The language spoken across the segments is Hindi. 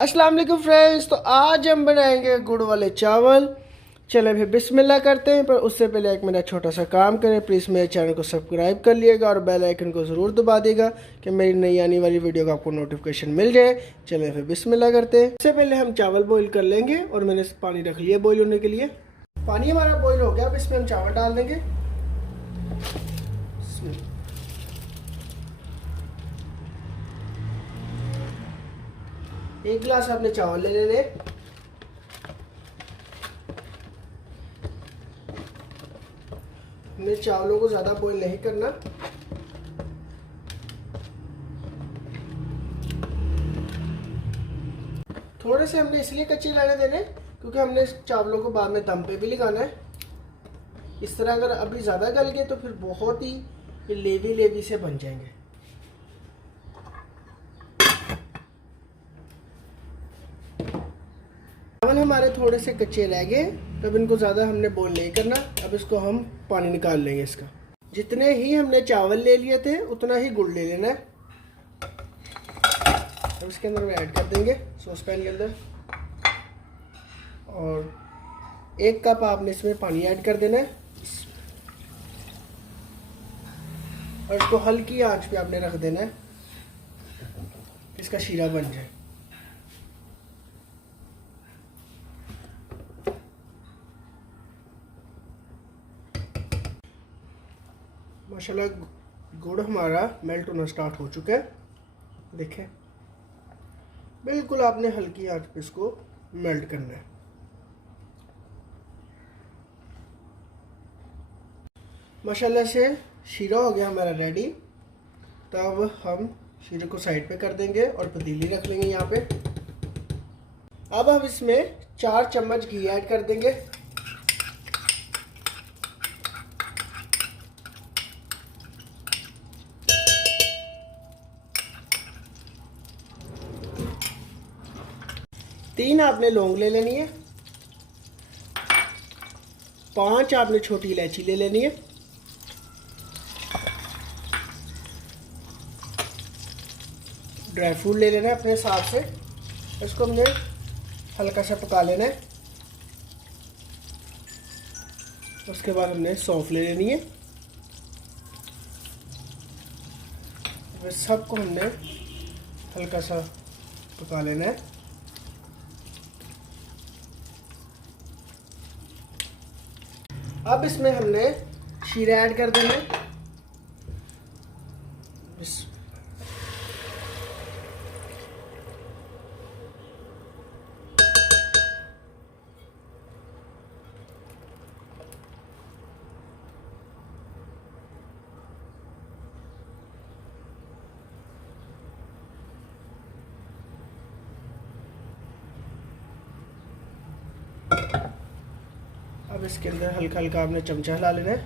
अस्सलाम वालेकुम फ्रेंड्स। तो आज हम बनाएंगे गुड़ वाले चावल। चलें फिर बिस्मिल्लाह करते हैं, पर उससे पहले एक मेरा छोटा सा काम करें, प्लीज़ मेरे चैनल को सब्सक्राइब कर लिएगा और बेल आइकन को ज़रूर दबा देगा कि मेरी नई आने वाली वीडियो का आपको नोटिफिकेशन मिल जाए। चलें फिर बिस्मिल्लाह करते हैं। इससे पहले हम चावल बॉईल कर लेंगे और मैंने पानी रख लिया बॉईल होने के लिए। पानी हमारा बॉईल हो गया, अब इसमें हम चावल डाल देंगे। एक गिलास आपने चावल ले लेने। हमने चावलों को ज़्यादा बॉईल नहीं करना। थोड़े से हमने इसलिए कच्चे रहने देने क्योंकि हमने चावलों को बाद में दम पे भी लगाना है। इस तरह अगर अभी ज़्यादा गल गए तो फिर बहुत ही लेवी लेवी से बन जाएंगे। चावल हमारे थोड़े से कच्चे रह गए, तब इनको ज़्यादा हमने बॉईल नहीं करना। अब इसको हम पानी निकाल लेंगे इसका। जितने ही हमने चावल ले लिए थे उतना ही गुड़ ले लेना है। अब इसके अंदर ऐड कर देंगे सॉस पैन के अंदर, और 1 कप आपने इसमें पानी ऐड कर देना है और इसको हल्की आंच पे आपने रख देना है, इसका शीरा बन जाए। माशाल्लाह गुड़ हमारा मेल्ट होना स्टार्ट हो चुका है। देखें, बिल्कुल आपने हल्की आंच पे इसको मेल्ट करना है। माशाल्लाह से शीरा हो गया हमारा रेडी। तब हम शीरे को साइड पे कर देंगे और पतीली रख लेंगे यहाँ पे। अब हम इसमें 4 चम्मच घी ऐड कर देंगे। तीन आपने लौंग ले लेनी है। 5 आपने छोटी इलायची ले लेनी है। ड्राई फ्रूट ले लेना है अपने हिसाब से। इसको हमने हल्का सा पका लेना है। उसके बाद हमने सौंफ ले लेनी है। बस सबको हमने हल्का सा पका लेना है। अब इसमें हमने शीरा ऐड कर देना है। अब इसके अंदर हल्का हल्का आपने चमचा हिला लेना है।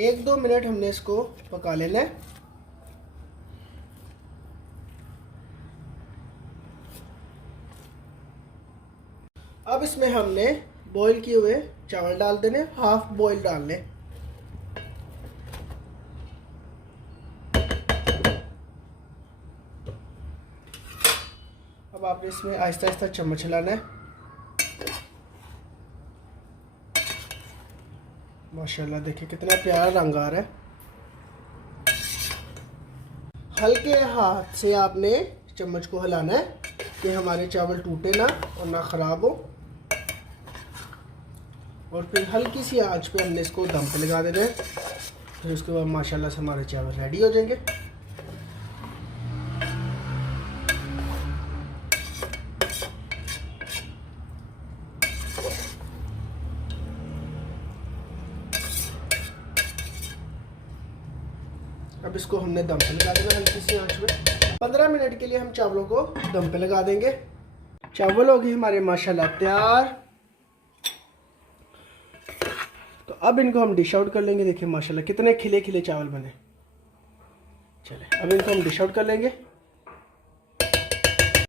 एक 2 मिनट हमने इसको पका लेना है। अब इसमें हमने बॉईल किए हुए चावल डाल देने, हाफ बॉईल डालने। अब आपने इसमें आहिस्ता आहिस्ता चम्मच हिलाना है। माशाल्लाह देखिए कितना प्यारा रंग आ रहा है। हल्के हाथ से आपने चम्मच को हिलाना है कि हमारे चावल टूटे ना और ना ख़राब हो। और फिर हल्की सी आंच पे हमने इसको दम पे लगा देना है। फिर उसके बाद माशाल्लाह से हमारे चावल रेडी हो जाएंगे। अब इसको हमने दम पे लगा देना हल्की सी आंच में। 15 मिनट के लिए हम चावलों को दम पे लगा देंगे। चावल हो गए हमारे माशाल्लाह तैयार। तो अब इनको हम डिश आउट कर लेंगे। देखिए माशाल्लाह कितने खिले खिले चावल बने। चले अब इनको हम डिश आउट कर लेंगे।